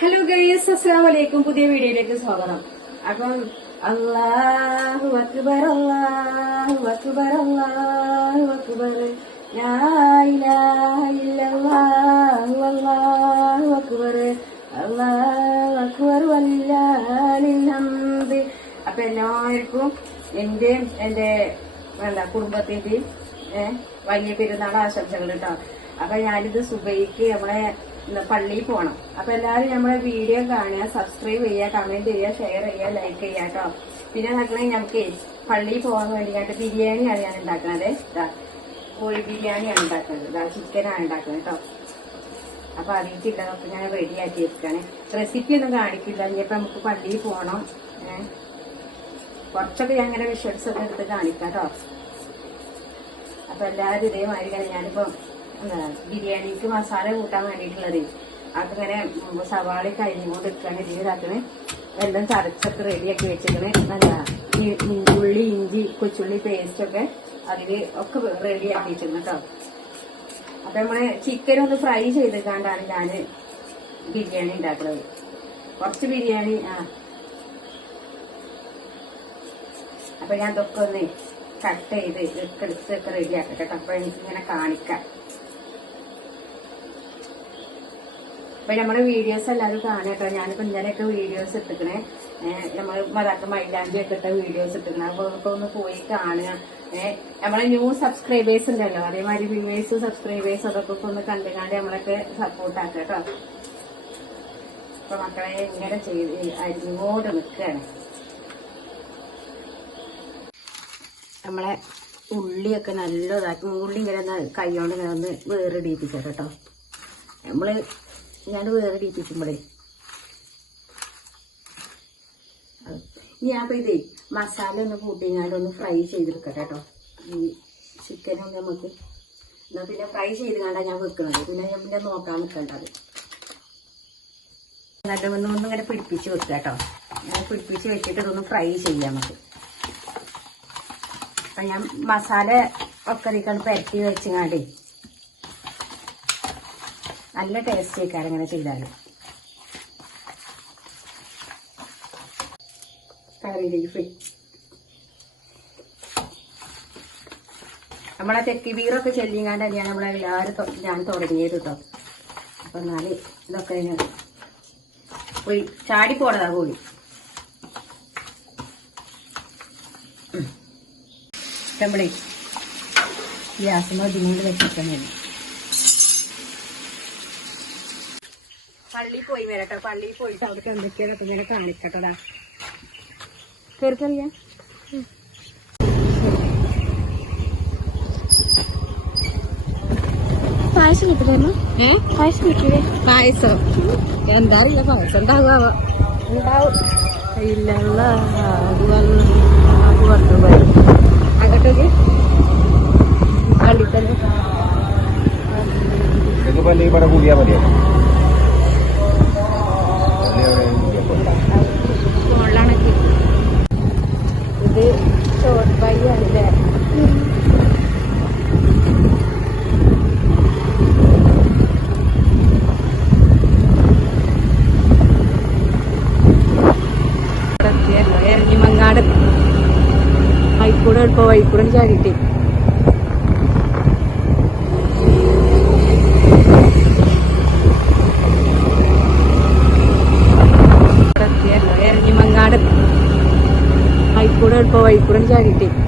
Hello guys അസ്സാം വലൈക്കും പുതിയ വീഡിയോയിലേക്ക് സ്വാഗതം. അപ്പം അപ്പൊ എല്ലാവർക്കും എന്റെയും എന്റെ എന്താ കുടുംബത്തിന്റെയും വലിയ പെരുന്നാൾ ആശംസകൾ കേട്ടോ അപ്പൊ ഞാനിത് സുബൈക്ക് നമ്മളെ പള്ളിയിൽ പോണം. അപ്പൊ എല്ലാവരും നമ്മളെ വീഡിയോ കാണുക സബ്സ്ക്രൈബ് ചെയ്യുക കമന്റ് ചെയ്യുക ഷെയർ ചെയ്യുക ലൈക്ക് ചെയ്യുക കേട്ടോ പിന്നെ നടക്കണേ നമുക്ക് പള്ളിയിൽ പോകാൻ വേണ്ടിയിട്ട് ബിരിയാണിയാണ് ഞാൻ ഉണ്ടാക്കുന്നത്. ഇതാ കോഴി ബിരിയാണിയാണ് ഉണ്ടാക്കുന്നത്. ഇതാ ചിക്കനാണ് ഉണ്ടാക്കുന്നത് കേട്ടോ അപ്പൊ അറിയിച്ചില്ലതൊക്കെ ഞാൻ റെഡിയാക്കി വെക്കാണ്. റെസിപ്പി ഒന്നും കാണിക്കില്ല. ഇനിയിപ്പോ നമുക്ക് പള്ളിയിൽ പോകണം കുറച്ചൊക്കെ ഞാൻ ഇങ്ങനെ വിഷ്വൽസ് ഒക്കെ എടുത്ത് കാണിക്കാം കേട്ടോ അപ്പൊ എല്ലാവരും ഇതേമാതിരി തന്നെ ഞാനിപ്പോ ബിരിയാണിക്ക് മസാല കൂട്ടാൻ വേണ്ടിയിട്ടുള്ളത്. അതിങ്ങനെ സവാളി കഴിഞ്ഞുകൊണ്ട് എടുക്കാണ് ഇതിലാക്കണേ എല്ലാം ചതച്ചൊക്കെ റെഡിയാക്കി വെച്ചിക്കണേ. നല്ല ഉള്ളി ഇഞ്ചി കൊച്ചുള്ളി പേസ്റ്റ് ഒക്കെ അതിൽ ഒക്കെ റെഡിയാക്കി വെച്ചിരുന്നു കേട്ടോ അപ്പൊ നമ്മൾ ചിക്കൻ ഒന്ന് ഫ്രൈ ചെയ്തിട്ടാണ്ടാണ് ഞാൻ ബിരിയാണി ഉണ്ടാക്കുന്നത് കുറച്ച് ബിരിയാണി ആ. അപ്പൊ ഞാൻ ഇതൊക്കെ ഒന്ന് കട്ട് ചെയ്ത് എടുത്തൊക്കെ റെഡിയാക്കട്ടെ കേട്ടോ അപ്പൊ എനിക്ക് ഇങ്ങനെ കാണിക്കാം. അപ്പൊ നമ്മുടെ വീഡിയോസ് എല്ലാവരും കാണട്ടോ ഞാനിപ്പോ ഇന്നലെയൊക്കെ വീഡിയോസ് ഇട്ടിക്കണേ. നമ്മൾ മതാക്ക മൈലാഞ്ചി ഒക്കെ ഇട്ട വീഡിയോസ് ഇട്ടിക്കണേ. അപ്പൊ ഇപ്പൊ ഒന്ന് പോയി കാണുക. ഏഹ് നമ്മളെ ന്യൂ സബ്സ്ക്രൈബേഴ്സ് ഉണ്ടല്ലോ. അതേമാതിരി വ്യൂവേഴ്സ് സബ്സ്ക്രൈബേഴ്സ് അതൊക്കെ ഇപ്പൊ ഒന്ന് കണ്ടുകാണ്ട് നമ്മളൊക്കെ സപ്പോർട്ട് ആക്കുക കേട്ടോ അപ്പൊ മക്കളെ ഇങ്ങനെ ചെയ്ത് അരിഞ്ഞോട് നിൽക്കുകയാണ് നമ്മളെ ഉള്ളിയൊക്കെ നല്ലതാക്കി ഉള്ളി ഇങ്ങനെ കൈകൊണ്ട് ഇങ്ങനെ ഒന്ന് വേറിടിപ്പിക്കാം കേട്ടോ നമ്മൾ ഞാൻ വേറിടിപ്പിക്കുമ്പോഴേ ഞാൻ ഇതേ മസാല ഒന്ന് കൂട്ടിങ്ങാണ്ട് ഒന്ന് ഫ്രൈ ചെയ്തെടുക്കട്ടെ കേട്ടോ ഈ ചിക്കനും നമുക്ക് എന്നാ പിന്നെ ഫ്രൈ ചെയ്ത് കണ്ടാ ഞാൻ വെക്കുന്നത് പിന്നെ ഞാൻ പിന്നെ നോക്കാൻ നിൽക്കേണ്ടത് നല്ല ഒന്ന് ഒന്നിങ്ങനെ പിടിപ്പിച്ച് വെക്കുക കേട്ടോ ഇങ്ങനെ പിടിപ്പിച്ച് വെച്ചിട്ട് ഇതൊന്ന് ഫ്രൈ ചെയ്യാം നമുക്ക് അപ്പൊ ഞാൻ മസാല ഒക്കെ നീക്കാണ്ട് പരട്ടി വെച്ചങ്ങാണ്ടേ നല്ല ടേസ്റ്റ് ആയിക്കാരം അങ്ങനെ ചെയ്താലും. കറി ലീഫ് നമ്മളെ തെക്കി വീറൊക്കെ ചെല്ലിങ്ങാണ്ട് തന്നെയാണ് നമ്മളെ എല്ലാവരും ഞാൻ തുടങ്ങിയത് കേട്ടോ അപ്പൊ എന്നാൽ ഇതൊക്കെ പോയി പോയി പോണതാ പോയി. നമ്മളെ ഗ്യാസ് മതിനോട് വെച്ചിട്ടുണ്ട് പള്ളിയിൽ പോയി വരട്ടോ പള്ളിയിൽ പോയിട്ട് അവിടേക്ക് എന്തൊക്കെയാണ് ഇങ്ങനെ കാണിക്കട്ടോടാ കേൾക്കറിയാ പായസം കിട്ടില്ലായിരുന്നു ഏ? പായസം കിട്ടില്ലേ? പായസം? എന്താ അറിയില്ല പായസം ഉണ്ടാവുക ഉണ്ടാവും. ഇല്ലല്ല അങ്ങോട്ടേക്ക് പള്ളിയിൽ തന്നെ നിങ്ങൾക്ക് പള്ളി ഇവിടെ കൂടിയാൽ മതിയോ എരഞ്ഞിമങ്ങാട് വൈക്കൂടെ എളുപ്പം വൈക്കൂടെ ചാടിയിട്ട് എരഞ്ഞിമങ്ങാട്. വൈക്കൂടെ വൈക്കൂടെ ചാടിയിട്ട്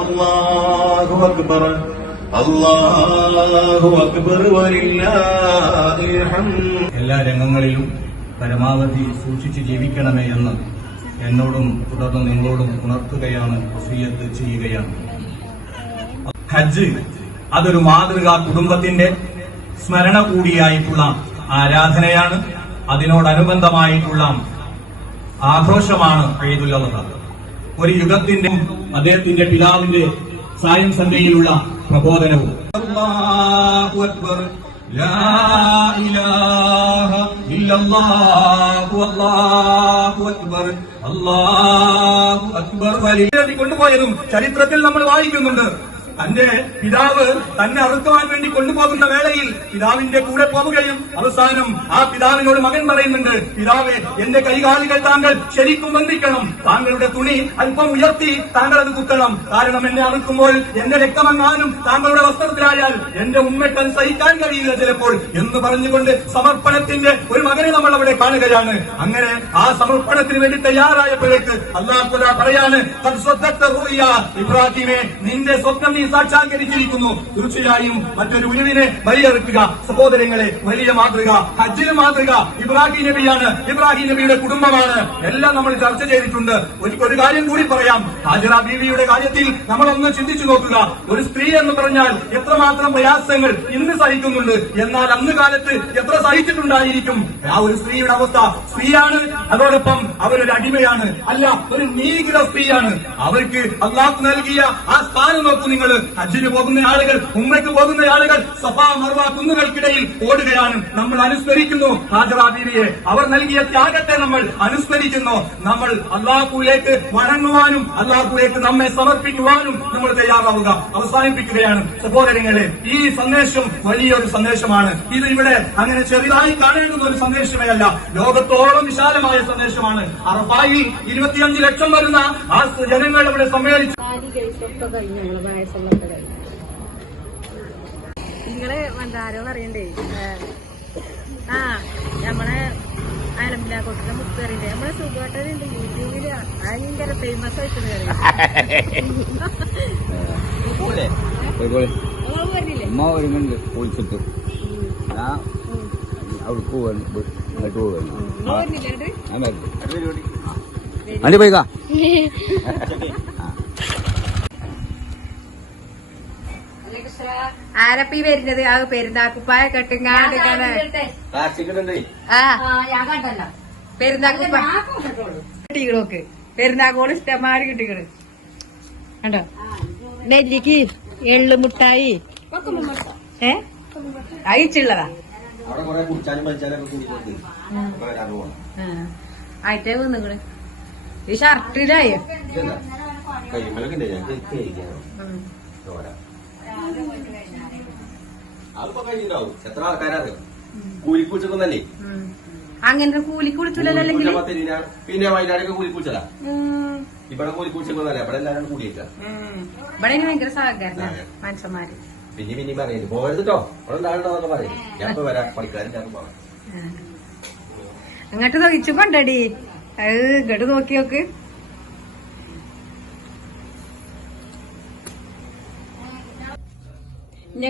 എല്ലാ രംഗങ്ങളിലും പരമാവധി സൂക്ഷിച്ച് ജീവിക്കണമേ എന്ന് എന്നോടും തുടർന്ന് നിങ്ങളോടും ഉണർത്തുകയാണ് വസീയത്ത് ചെയ്യുകയാണ്. ഹജ്ജ് അതൊരു മാതൃകാ കുടുംബത്തിന്റെ സ്മരണ കൂടിയായിട്ടുള്ള ആരാധനയാണ്. അതിനോടനുബന്ധമായിട്ടുള്ള ആഘോഷമാണ് ഈദുൽ ഒരു യുഗത്തിന്റെ അദ്ദേഹത്തിന്റെ പിതാവിന്റെ സായം സന്ധ്യയിലുള്ള പ്രബോധനവും. കൊണ്ടുപോയതും ചരിത്രത്തിൽ നമ്മൾ വായിക്കുന്നുണ്ട്. തന്റെ പിതാവ് തന്നെ അറുക്കുവാൻ വേണ്ടി കൊണ്ടുപോകുന്ന വേളയിൽ പിതാവിന്റെ കൂടെ പോവുകയും അവസാനം ആ പിതാവിനോട് മകൻ പറയുന്നുണ്ട് പിതാവെ എന്റെ കൈകാലുകൾ താങ്കൾ ശരിക്കും ബന്ധിക്കണം താങ്കളുടെ തുണി അല്പം ഉയർത്തി താങ്കൾ അത് കുത്തണം. കാരണം എന്നെ അറുക്കുമ്പോൾ എന്റെ രക്തമെങ്ങാനും താങ്കളുടെ വസ്ത്രത്തിലായാൽ എന്റെ ഉമ്മയ്ക്ക് അത് സഹിക്കാൻ കഴിയില്ല ചിലപ്പോൾ. എന്ന് പറഞ്ഞുകൊണ്ട് സമർപ്പണത്തിന്റെ ഒരു മകനെ നമ്മൾ അവിടെ കാണുകയാണ്. അങ്ങനെ ആ സമർപ്പണത്തിന് വേണ്ടി തയ്യാറായപ്പോഴേക്ക് അള്ളാഹുല പറയാണ്. ഇബ്രാഹിമെ നിന്റെ സ്വപ്നം നീ സാക്ഷാത്കരിച്ചിരിക്കുന്നു. തീർച്ചയായും മറ്റൊരു ഉരുവിനെ ബലിയെറുക്കുക സഹോദരങ്ങളെ വലിയ മാതൃക ഹജ്ജിന് മാതൃക ഇബ്രാഹിം നബിയാണ്. ഇബ്രാഹിം നബിയുടെ കുടുംബമാണ്. എല്ലാം നമ്മൾ ചർച്ച ചെയ്തിട്ടുണ്ട്. ഒരു കാര്യം കൂടി പറയാം. ഹാജറ ബീവിയുടെ കാര്യത്തിൽ നമ്മളൊന്ന് ചിന്തിച്ചു നോക്കുക. ഒരു സ്ത്രീ എന്ന് പറഞ്ഞാൽ എത്രമാത്രം പ്രയാസങ്ങൾ ഇന്ന് സഹിക്കുന്നുണ്ട്. എന്നാൽ അന്ന് കാലത്ത് എത്ര സഹിച്ചിട്ടുണ്ടായിരിക്കും? ആ ഒരു സ്ത്രീയുടെ അവസ്ഥ സ്ത്രീയാണ്. അതോടൊപ്പം അവരൊരു അടിമയാണ്. അല്ല ഒരു നീഗ്ര സ്ത്രീയാണ്. അവർക്ക് അള്ളാഹ് നൽകിയ ആ സ്ഥാനം നോക്കൂ നിങ്ങൾ. ഹജ്ജിന് പോകുന്ന ആളുകൾ ഉമ്മയ്ക്ക് പോകുന്ന ആളുകൾ സഫാ മർവ കുന്നുകൾക്കിടയിൽ ഓടുകയാണ് നമ്മൾ അനുസ്മരിക്കുന്നു. ഹാജറ ബീവിയെ അവർ നൽകിയ ത്യാഗത്തെ നമ്മൾ അനുസ്മരിക്കുന്നു. നമ്മൾ അള്ളാഹുലേക്ക് വണങ്ങുവാനും അള്ളാഹുലേക്ക് നമ്മെ സമർപ്പിക്കുവാനും നമ്മൾ തയ്യാറാവുക അവസാനിപ്പിക്കുകയാണ്. സഹോദരങ്ങളെ ഈ സന്ദേശം വലിയൊരു സന്ദേശമാണ്. ഇത് ഇവിടെ അങ്ങനെ ചെറുതായി കാണേണ്ടുന്ന ഒരു സന്ദേശമേ അല്ല. ലോകത്തോളം വിശാലമായ സന്ദേശമാണ്. അറബായി ഇരുപത്തിയഞ്ച് ലക്ഷം വരുന്ന ആ ജനങ്ങൾ ഇവിടെ സമ്മേളിച്ചു. നിങ്ങൾ മന്ദാരോ പറയണ്ടേ ആ നമ്മളെ അലമ്പിലാക്കോട്ടിന്റെ മുത്തറിന്റെ നമ്മളെ സുഖമായിട്ടുണ്ട് യൂട്യൂബിൽ ഭയങ്കര ഫേമസ് ആയിട്ട് പോലെ അതുപോലെ നിങ്ങൾ പറഞ്ഞില്ലേ ഉമ്മ ഒരുങ്ങുന്നുണ്ട് പൊളിച്ചിട്ട് ഞാൻ അവിടേക്ക് പോവാണ്. ഇങ്ങോട്ട് ഞാൻ അണ്ടി പോയിക്കാ? ആരപ്പ ഈ വരുന്നത്? ആ പെരുന്താക്കുപ്പായ കെട്ടുങ്ങാണ്ട് ഞാൻ കണ്ടല്ലോ. പെരുന്നാക്കുപ്പായ കിട്ടികളൊക്കെ പെരുന്നാക്കോട് ഇഷ്ടമാര് കിട്ടികൾ കണ്ടോ? നെല്ലിക്ക് എള്ളു മുട്ടായി. ഏ? അയച്ചുള്ളതാ ആയിട്ടേ വന്നുകൾ ഈ ഷർട്ടിലായോ? അതിപ്പോ കഴിഞ്ഞിട്ടുണ്ടാവും എത്ര ആൾക്കാരറിയോ? കൂലിക്കൂച്ചൊന്നല്ലേ അല്ലെങ്കിൽ പിന്നെ വയനാടൊക്കെ കൂലിക്കൂച്ചല്ല ഇവിടെ കൂലിക്കൂച്ചൊന്നല്ല ഇവിടെ എല്ലാരും കൂടിയേക്ക. ഇവിടെ ഭയങ്കര സഹകരണ മനുഷ്യന്മാര്. പിന്നെ പിന്നെ പറയുന്നു പോകരുത് കേട്ടോ അവിടെ ഉണ്ടാകണ്ടോന്നൊക്കെ പറയും. ഞാൻ ഇപ്പൊ വരാം. പണിക്കാരൻ ഞാൻ പോകാം. അങ്ങോട്ട് നോക്കിച്ചു കൊണ്ടടി. അത് ഇങ്ങോട്ട് നോക്കി നോക്ക്.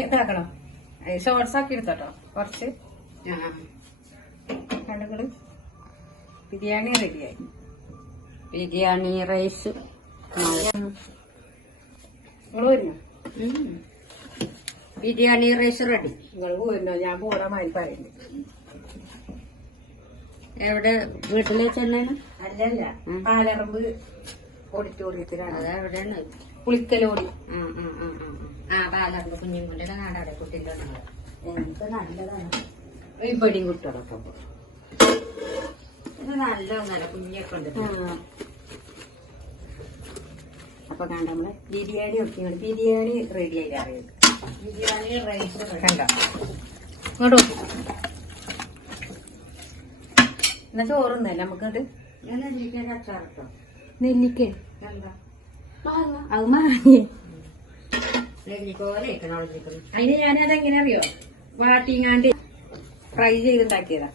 ഇതാക്കണം. ഷോർട്സ് ആക്കി എടുത്തോട്ടോ. കുറച്ച്. കണ്ടുകൾ ബിരിയാണി റെഡിയായി. Biryani rice. Biryani rice ready. നിങ്ങൾ പോരുന്നോ? ഞാൻ പോണ മാതിരി പറയുന്നു എവിടെ? വീട്ടിലേക്ക് ചെന്നാണ്? അല്ലല്ല. പാലറമ്പ് ഓഡിറ്റോറിയത്തിലാണ്. അത് എവിടെയാണ് പുളിക്കലോടി. ആ പാലറിന്റെ കുഞ്ഞുങ്ങളുടെ നാടാടെ കുട്ടിന്റെ എനിക്ക് നല്ലതാണ്. ഇവിടെയും കുട്ടികളൊക്കെ പോകും. ഇത് നല്ല ഒന്നല്ല കുഞ്ഞൊക്കെ ഉണ്ട്. അപ്പൊ കണ്ട നമ്മൾ ബിരിയാണി ഒക്കെ ബിരിയാണി റെഡി ആയി അറിയാം? ബിരിയാണി റൈസ് കണ്ട? ഇങ്ങോട്ട്. എന്നാ ചോറുന്നല്ലേ നമുക്കത്? ഞാൻ നെല്ലിക്ക അച്ചാറിട്ടോ നെല്ലിക്ക. എന്താ? അത് മാങ്ങി. പോലെ അതിന് ഞാനതെങ്ങനെ അറിയോ വാട്ടിങ്ങാണ്ട് ഫ്രൈ ചെയ്തുണ്ടാക്കിയതാ.